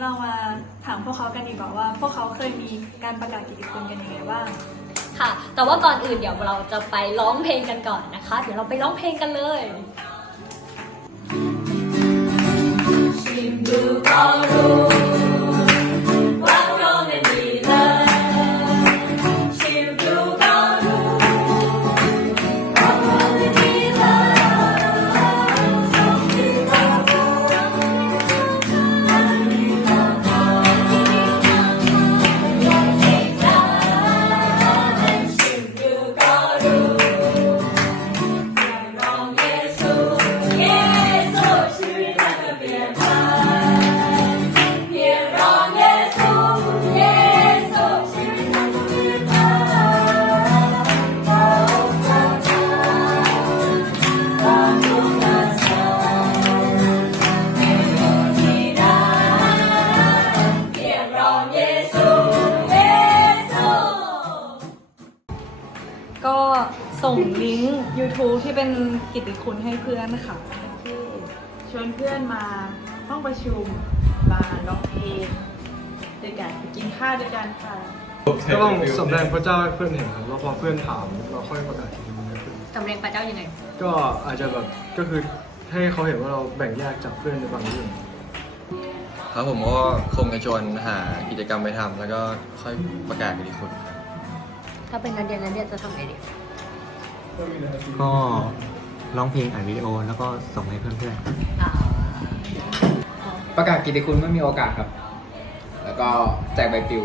เรามาถามพวกเขากันดีกว่าว่า พวกเขาเคยมีการประกาศกิจคุณกันยังไงบ้าง ค่ะ แต่ว่าก่อนอื่นเดี๋ยวเราจะไปร้องเพลงกันก่อนนะคะ เดี๋ยวเราไปร้องเพลงกันเลย ส่งลิงก์ YouTube ที่เป็นกิตติคุณให้เพื่อนค่ะ ที่ชวนเพื่อนมาห้องประชุมมาร้องเพลงด้วยกันไปกินข้าวด้วยกันค่ะ ก็ต้องสำแดงพระเจ้าให้เพื่อนเห็นครับแล้วพอเพื่อนถามเราค่อยประกาศกิจกรรมให้เพื่อนสำเร็จพระเจ้ายังไง ก็อาจจะแบบก็คือให้เขาเห็นว่าเราแบ่งแยกจากเพื่อนในบางเรื่องครับผมก็คงจะชวนหากิจกรรมไปทำแล้วก็ค่อยประกาศกันอีกคน ถ้าเป็นนักเรียนนักเรียนจะทำไงดี ก็ร้องเพลงอ่านวิดีโอแล้วก็ส่งให้เพื่อนๆประกาศกิตติคุณเมื่อมีโอกาสครับ แล้วก็แจกใบปลิว